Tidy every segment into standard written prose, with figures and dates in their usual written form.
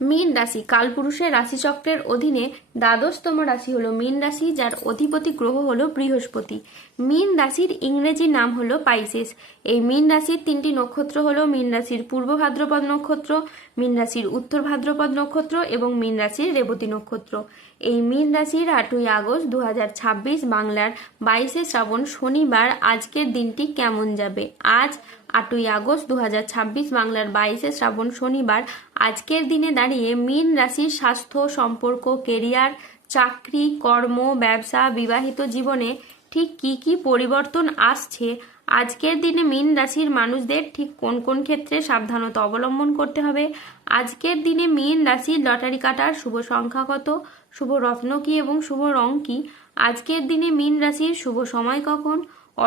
মীন রাশি কালপুরুষের রাশিচক্রের অধীনে দ্বাদশতম রাশি হলো মীন রাশি, যার অধিপতি গ্রহ হলো বৃহস্পতি। মীন রাশির ইংরেজি নাম হলো পাইসেস। এই মীন রাশির তিনটি নক্ষত্র হলো মীন রাশির পূর্ব ভাদ্রপদ নক্ষত্র, মীন রাশির উত্তর ভাদ্রপদ নক্ষত্র এবং মীন রাশির রেবতী নক্ষত্র। এই মীন রাশির 8ই আগস্ট 2026 বাংলার 22শে শ্রাবণ শনিবার আজকের দিনটি কেমন যাবে। আজ 8ই আগস্ট 2026 বাংলার 22শে শ্রাবণ শনিবার আজকের দিনে দাঁড়িয়ে মীন রাশির স্বাস্থ্য, সম্পর্ক, কেরিয়ার, চাকরি, কর্ম, ব্যবসা, বিবাহিত জীবনে ঠিক কি কি পরিবর্তন আসছে, আজকের দিনে মীন রাশির মানুষদের ঠিক কোন কোন ক্ষেত্রে সাবধানতা অবলম্বন করতে হবে, আজকের দিনে মীন রাশির লটারি কাটার শুভ সংখ্যা কত, শুভ রত্ন কি এবং শুভ রং কি, আজকের দিনে মীন রাশির শুভ সময় কখন,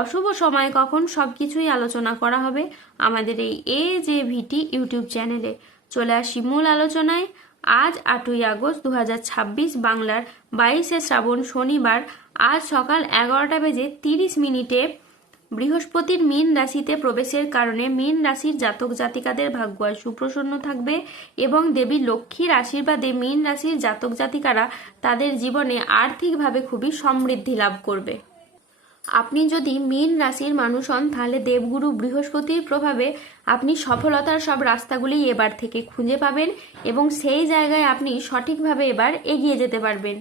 অশুভ সময় কখন, সবকিছুই আলোচনা করা হবে আমাদের এই AJVT ইউটিউব চ্যানেলে। চলে আসি মূল আলোচনায়। আজ 8ই আগস্ট 2026 বাংলার 22শে শ্রাবণ শনিবার আজ সকাল 11:30 বৃহস্পতির মীন রাশিতে প্রবেশের কারণে মীন রাশির জাতক জাতিকাদের ভাগ্য আজ সুপ্রসন্ন থাকবে এবং দেবী লক্ষ্মীর আশীর্বাদে মীন রাশির জাতক জাতিকারা তাদের জীবনে আর্থিকভাবে খুবই সমৃদ্ধি লাভ করবে। আপনি যদি মীন রাশির মানুষ হন তাহলে দেবগুরু বৃহস্পতির প্রভাবে আপনি সফলতার সব রাস্তাগুলি এবার থেকে খুঁজে পাবেন এবং সেই জায়গায় আপনি সঠিকভাবে এবার এগিয়ে যেতে পারবেন।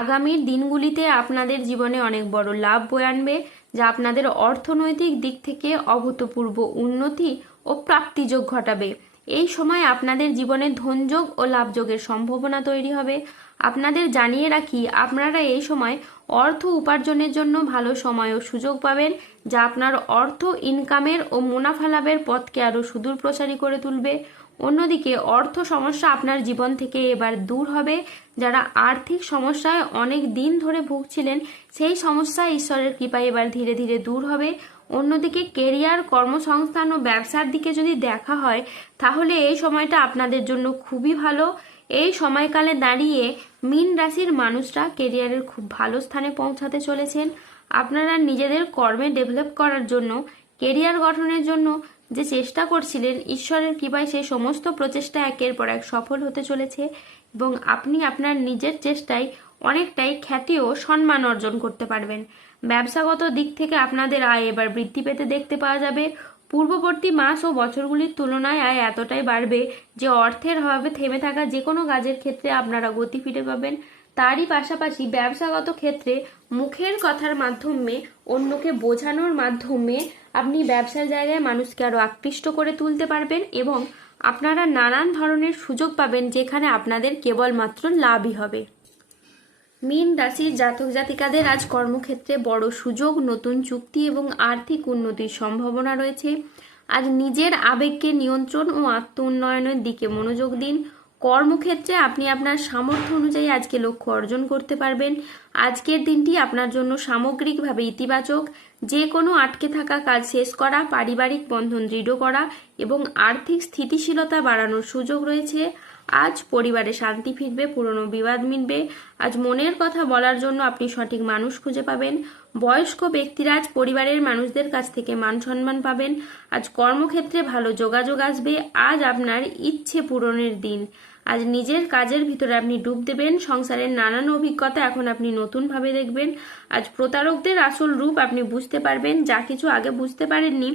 আগামীর দিনগুলিতে আপনাদের জীবনে অনেক বড় লাভ বয়ে আনবে, যা আপনাদের অর্থনৈতিক দিক থেকে অভূতপূর্ব উন্নতি ও প্রাপ্তিযোগ ঘটাবে। এই সময় আপনাদের জীবনে ধনযোগ ও লাভযোগের সম্ভাবনা তৈরি হবে। আপনাদের জানিয়ে রাখি, আপনারা এই সময় অর্থ উপার্জনের জন্য ভালো সময় ও সুযোগ পাবেন, যা আপনার অর্থ ইনকামের ও মুনাফা লাভের পথকে আরও সুদূর প্রসারী করে তুলবে। অন্যদিকে অর্থ সমস্যা আপনার জীবন থেকে এবার দূর হবে। যারা আর্থিক সমস্যায় অনেক দিন ধরে ভুগছিলেন, সেই সমস্যা ঈশ্বরের কৃপায় এবার ধীরে ধীরে দূর হবে। অন্যদিকে কেরিয়ার, কর্মসংস্থান ও ব্যবসার দিকে যদি দেখা হয়, তাহলে এই সময়টা আপনাদের জন্য খুবই ভালো। এই সময়কালে দাঁড়িয়ে মীন রাশির মানুষরা কেরিয়ারের খুব ভালো স্থানে পৌঁছাতে চলেছেন। আপনারা নিজেদের কর্মে ডেভেলপ করার জন্য, কেরিয়ার গঠনের জন্য যে চেষ্টা করছিলেন, ঈশ্বরের কৃপায় সেই সমস্ত প্রচেষ্টা একের পর এক সফল হতে চলেছে এবং আপনি আপনার নিজের চেষ্টায় অনেকটাই খ্যাতি ও সম্মান অর্জন করতে পারবেন। ব্যবসাগত দিক থেকে আপনাদের আয় এবার বৃদ্ধি পেতে দেখতে পাওয়া যাবে। পূর্ববর্তী মাস ও বছরগুলির তুলনায় আয় এতটাই বাড়বে যে অর্থের অভাবে থেমে থাকা যে কোনো কাজের ক্ষেত্রে আপনারা গতি ফিরে পাবেন। তারই পাশাপাশি ব্যবসাগত ক্ষেত্রে মুখের কথার মাধ্যমে, অন্যকে বোঝানোর মাধ্যমে আপনি ব্যবসার জায়গায় মানুষকে আরও আকৃষ্ট করে তুলতে পারবেন এবং আপনারা নানান ধরনের সুযোগ পাবেন যেখানে আপনাদের কেবলমাত্র লাভই হবে। মীন রাশির জাতক জাতিকাদের আজ কর্মক্ষেত্রে বড় সুযোগ, নতুন চুক্তি এবং আর্থিক উন্নতির সম্ভাবনা রয়েছে। আজ নিজের আবেগকে নিয়ন্ত্রণ ও আত্ম উন্নয়নের দিকে মনোযোগ দিন। কর্মক্ষেত্রে আপনি আপনার সামর্থ্য অনুযায়ী আজকে লক্ষ্য অর্জন করতে পারবেন। আজকের দিনটি আপনার জন্য সামগ্রিকভাবে ইতিবাচক। যে কোনো আটকে থাকা কাজ শেষ করা, পারিবারিক বন্ধন দৃঢ় করা এবং আর্থিক স্থিতিশীলতা বাড়ানোর সুযোগ রয়েছে। আজ পরিবারে শান্তি ফিরবে, পুরনো বিবাদ মিটবে। আজ মনের কথা বলার জন্য আপনি সঠিক মানুষ খুঁজে পাবেন। বয়স্ক ব্যক্তিরা আজ পরিবারের মানুষদের কাছ থেকে মান সম্মান পাবেন। আজ কর্মক্ষেত্রে ভালো যোগাযোগ আসবে। আজ আপনার ইচ্ছে পূরণের দিন। আজ নিজের কাজের ভিতরে আপনি ডুব দেবেন। সংসারের নানান অভিজ্ঞতা এখন আপনি নতুনভাবে দেখবেন। আজ প্রতারকদের আসল রূপ আপনি বুঝতে পারবেন। যা কিছু আগে বুঝতে পারেননি,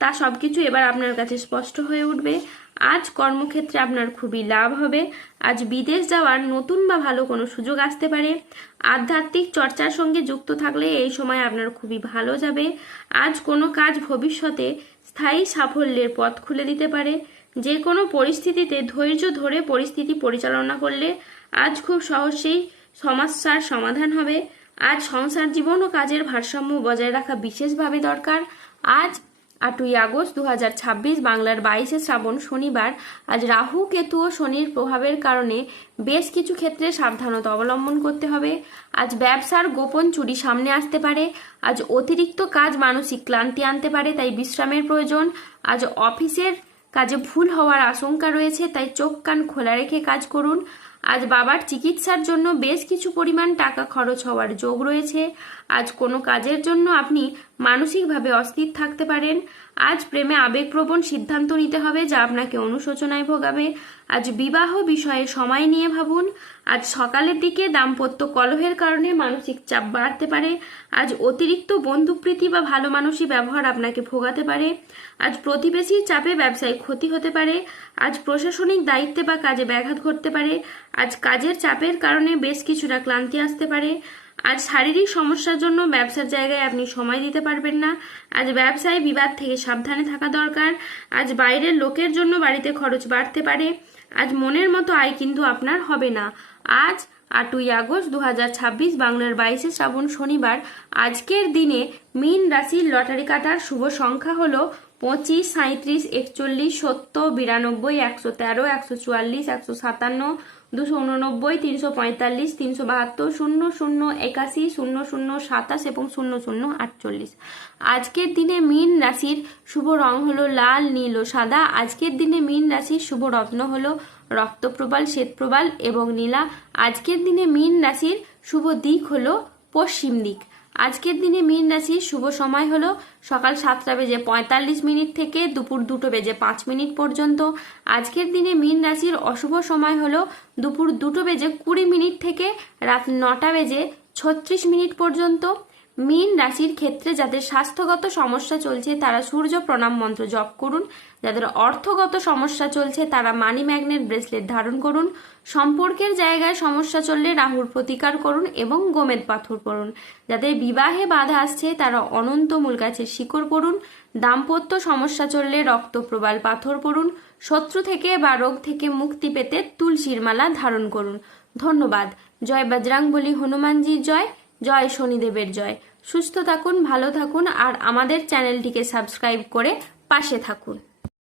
তা সবকিছু এবার আপনার কাছে স্পষ্ট হয়ে উঠবে। আজ কর্মক্ষেত্রে আপনার খুবই লাভ হবে। আজ বিদেশ যাওয়ার নতুন বা ভালো কোনো সুযোগ আসতে পারে। আধ্যাত্মিক চর্চার সঙ্গে যুক্ত থাকলে এই সময় আপনার খুবই ভালো যাবে। আজ কোনো কাজ ভবিষ্যতে স্থায়ী সাফল্যের পথ খুলে দিতে পারে। যে কোনো পরিস্থিতিতে ধৈর্য ধরে পরিস্থিতি পরিচালনা করলে আজ খুব সহজেই সমস্যার সমাধান হবে। আজ সংসার জীবন ও কাজের ভারসাম্য বজায় রাখা বিশেষভাবে দরকার। আজ 8ই আগস্ট 2026 বাংলার 22শে শ্রাবণ শনিবার আজ রাহু, কেতু ও শনির প্রভাবের কারণে বেশ কিছু ক্ষেত্রে সাবধানতা অবলম্বন করতে হবে। আজ ব্যবসার গোপন চুরি সামনে আসতে পারে। আজ অতিরিক্ত কাজ মানসিক ক্লান্তি আনতে পারে, তাই বিশ্রামের প্রয়োজন। আজ অফিসের কাজে ভুল হওয়ার আশঙ্কা রয়েছে, তাই চোখ কান খোলা রেখে কাজ করুন। আজ বাবার চিকিৎসার জন্য বেশ কিছু পরিমাণ টাকা খরচ হওয়ার যোগ রয়েছে। আজ কোনো কাজের জন্য আপনি মানসিকভাবে অস্থির থাকতে পারেন। আজ প্রেমে আবেগপ্রবণ সিদ্ধান্ত নিতে হবে যা আপনাকে অনুশোচনায় ভোগাবে। আজ বিবাহ বিষয়ে সময় নিয়ে ভাবুন। আজ সকালের দিকে দাম্পত্য কলহের কারণে মানসিক চাপ বাড়তে পারে। আজ অতিরিক্ত বন্ধুপ্রীতি বা ভালো মানুষই ব্যবহার আপনাকে ভোগাতে পারে। আজ প্রতিবেশীর চাপে ব্যবসায় ক্ষতি হতে পারে। আজ প্রশাসনিক দায়িত্বে বা কাজে ব্যাঘাত ঘটতে পারে। আজ কাজের চাপের কারণে বেশ কিছুটা ক্লান্তি আসতে পারে। আজ শারীরিক সমস্যার জন্য ব্যবসার জায়গায় আপনি সময় দিতে পারবেন না। আজ ব্যবসায় বিবাদ থেকে সাবধানে থাকা দরকার। আজ বাইরের লোকের জন্য বাড়িতে খরচ বাড়তে পারে। আজ মনের মতো আয় কিন্তু আপনার হবে না। আজ 8ই আগস্ট 2026 বাংলার 22শে শ্রাবণ শনিবার। আজকের দিনে মীন রাশির লটারি কাটার শুভ সংখ্যা হলো 25, 37, 41, 70, 92, 113, 144, 157, 289, 345, 372, 00, 81, 00, 27 এবং 00, 48। আজকের দিনে মীন রাশির শুভ রং হলো লাল, নীল ও সাদা। আজকের দিনে মীন রাশির শুভ রত্ন হলো রক্তপ্রবাল, শ্বেতপ্রবাল এবং নীলা। আজকের দিনে মীন রাশির শুভ দিক হলো পশ্চিম দিক। আজকের দিনে মীন রাশির শুভ সময় হলো সকাল 7:45 থেকে দুপুর 2:05 পর্যন্ত। আজকের দিনে মীন রাশির অশুভ সময় হলো দুপুর 2:20 থেকে রাত 9:36 পর্যন্ত। মীন রাশির ক্ষেত্রে যাদের স্বাস্থ্যগত সমস্যা চলছে তারা সূর্য প্রণাম মন্ত্র জপ করুন। যাদের অর্থগত সমস্যা চলছে তারা মানি ম্যাগনেট ব্রেসলেট ধারণ করুন। সম্পর্কের জায়গায় সমস্যা চললে রাহুর প্রতিকার করুন এবং গোমেদ পাথর পড়ুন। যাদের বিবাহে বাধা আসছে তারা অনন্ত মূল গাছের শিকড় পড়ুন। দাম্পত্য সমস্যা চললে রক্তপ্রবাল পাথর পড়ুন। শত্রু থেকে বা রোগ থেকে মুক্তি পেতে তুলসীর মালা ধারণ করুন। ধন্যবাদ। জয় বজরংবলী হনুমানজির জয়। জয় শনিদেবের জয়। সুস্থ থাকুন, ভালো থাকুন আর আমাদের চ্যানেলটিকে সাবস্ক্রাইব করে পাশে থাকুন।